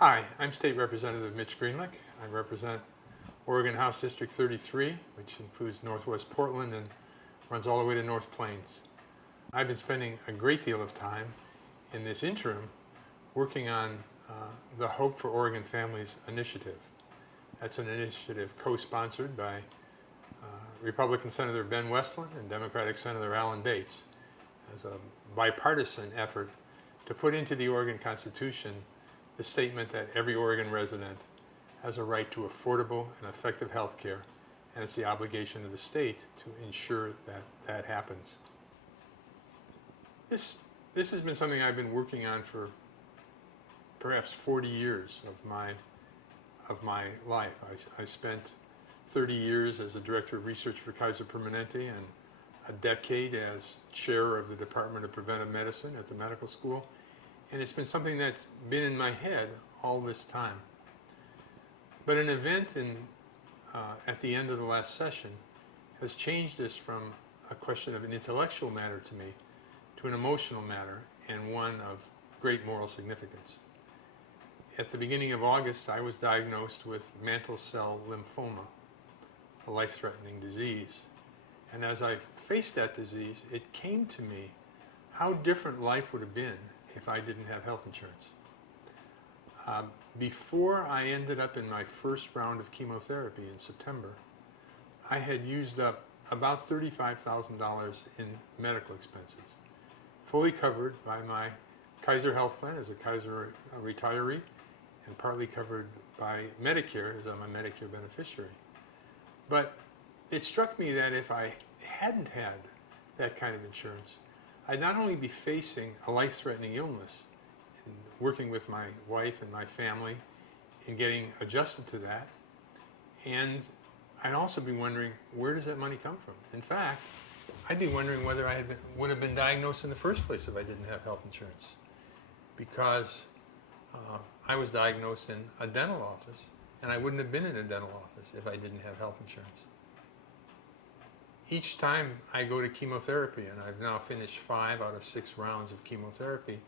Hi, I'm State Representative Mitch Greenlick. I represent Oregon House District 33, which includes Northwest Portland and runs all the way to North Plains. I've been spending a great deal of time in this interim working on the Hope for Oregon Families initiative. That's an initiative co-sponsored by Republican Senator Ben Westland and Democratic Senator Alan Bates as a bipartisan effort to put into the Oregon Constitution the statement that every Oregon resident has a right to affordable and effective health care, and it's the obligation of the state to ensure that that happens. This has been something I've been working on for perhaps 40 years of my life. I spent 30 years as a director of research for Kaiser Permanente and a decade as chair of the Department of Preventive Medicine at the medical school. And it's been something that's been in my head all this time. But an event at the end of the last session has changed this from a question of an intellectual matter to me to an emotional matter and one of great moral significance. At the beginning of August, I was diagnosed with mantle cell lymphoma, a life-threatening disease. And as I faced that disease, it came to me how different life would have been if I didn't have health insurance. Before I ended up in my first round of chemotherapy in September, I had used up about $35,000 in medical expenses, fully covered by my Kaiser health plan as a Kaiser retiree, and partly covered by Medicare as I'm a Medicare beneficiary. But it struck me that if I hadn't had that kind of insurance, I'd not only be facing a life-threatening illness and working with my wife and my family and getting adjusted to that, and I'd also be wondering, where does that money come from? In fact, I'd be wondering whether I would have been diagnosed in the first place if I didn't have health insurance, because I was diagnosed in a dental office, and I wouldn't have been in a dental office if I didn't have health insurance. Each time I go to chemotherapy, and I've now finished 5 out of 6 rounds of chemotherapy,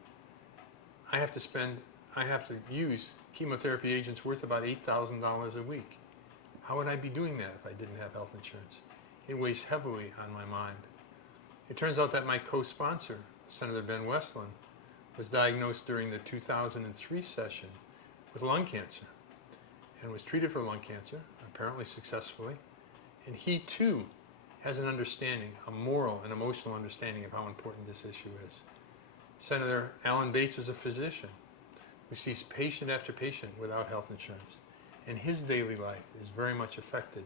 I have to use chemotherapy agents worth about $8,000 a week. How would I be doing that if I didn't have health insurance? It weighs heavily on my mind. It turns out that my co-sponsor, Senator Ben Westland, was diagnosed during the 2003 session with lung cancer and was treated for lung cancer, apparently successfully, and he too has an understanding, a moral and emotional understanding of how important this issue is. Senator Alan Bates is a physician who sees patient after patient without health insurance, and his daily life is very much affected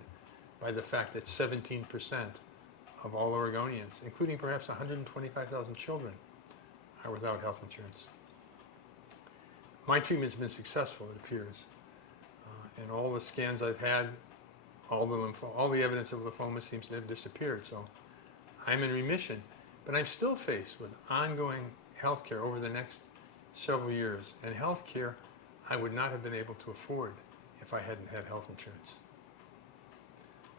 by the fact that 17% of all Oregonians, including perhaps 125,000 children, are without health insurance. My treatment's been successful, it appears, and all the scans I've had, all the evidence of lymphoma seems to have disappeared, so I'm in remission. But I'm still faced with ongoing health care over the next several years, and health care I would not have been able to afford if I hadn't had health insurance.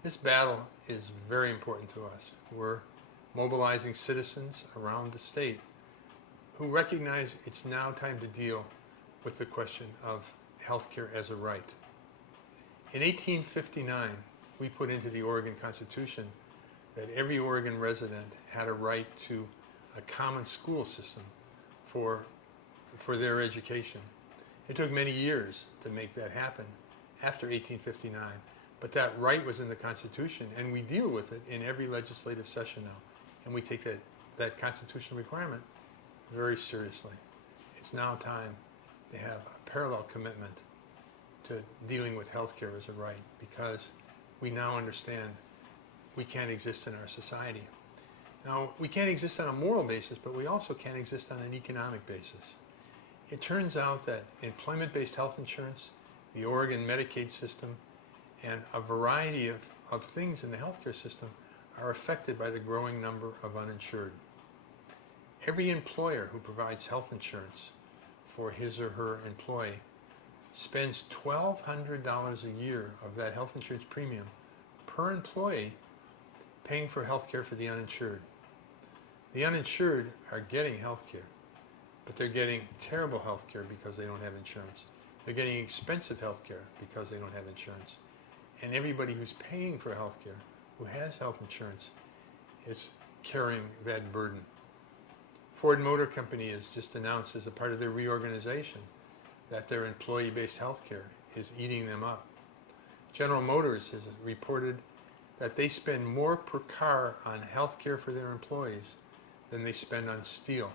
This battle is very important to us. We're mobilizing citizens around the state who recognize it's now time to deal with the question of health care as a right. In 1859, we put into the Oregon Constitution that every Oregon resident had a right to a common school system for their education. It took many years to make that happen after 1859, but that right was in the Constitution, and we deal with it in every legislative session now, and we take that constitutional requirement very seriously. It's now time to have a parallel commitment to dealing with healthcare as a right, because we now understand we can't exist in our society. Now, we can't exist on a moral basis, but we also can't exist on an economic basis. It turns out that employment-based health insurance, the Oregon Medicaid system, and a variety of things in the healthcare system are affected by the growing number of uninsured. Every employer who provides health insurance for his or her employee spends $1,200 a year of that health insurance premium per employee paying for health care for the uninsured. The uninsured are getting health care, but they're getting terrible health care because they don't have insurance. They're getting expensive health care because they don't have insurance. And everybody who's paying for health care, who has health insurance, is carrying that burden. Ford Motor Company has just announced as a part of their reorganization that their employee-based health care is eating them up. General Motors has reported that they spend more per car on health care for their employees than they spend on steel.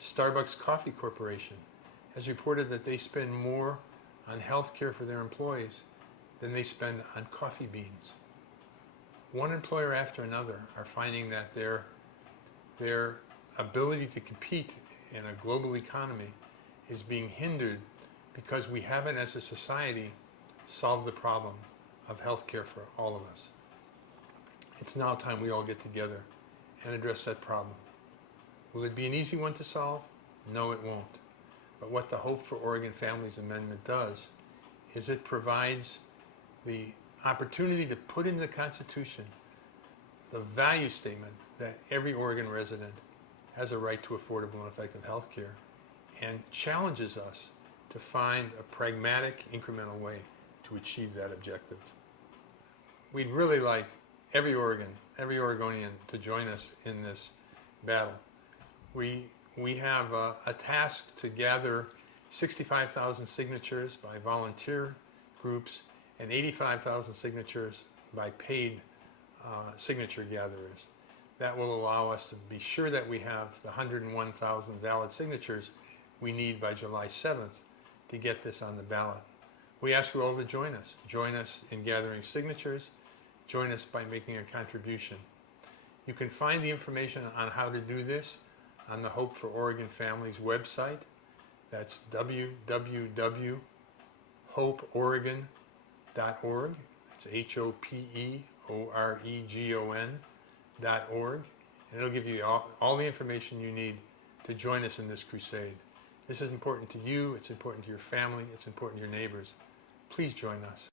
Starbucks Coffee Corporation has reported that they spend more on health care for their employees than they spend on coffee beans. One employer after another are finding that their ability to compete in a global economy is being hindered because we haven't, as a society, solved the problem of health care for all of us. It's now time we all get together and address that problem. Will it be an easy one to solve? No, it won't. But what the Hope for Oregon Families Amendment does is it provides the opportunity to put into the Constitution the value statement that every Oregon resident has a right to affordable and effective health care, and challenges us to find a pragmatic, incremental way to achieve that objective. We'd really like every Oregonian to join us in this battle. We have a task to gather 65,000 signatures by volunteer groups and 85,000 signatures by paid signature gatherers. That will allow us to be sure that we have the 101,000 valid signatures we need by July 7th to get this on the ballot. We ask you all to join us. Join us in gathering signatures. Join us by making a contribution. You can find the information on how to do this on the Hope for Oregon Families website. That's www.hopeoregon.org. It's HOPEOREGON.org. And it'll give you all the information you need to join us in this crusade. This is important to you, it's important to your family, it's important to your neighbors. Please join us.